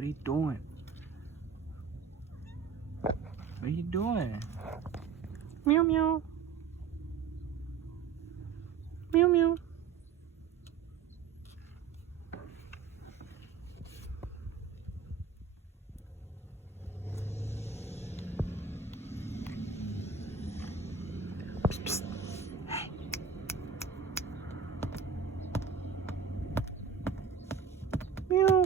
What are you doing? What are you doing? Meow meow. Meow meow. Psst, psst. Hey. Meow.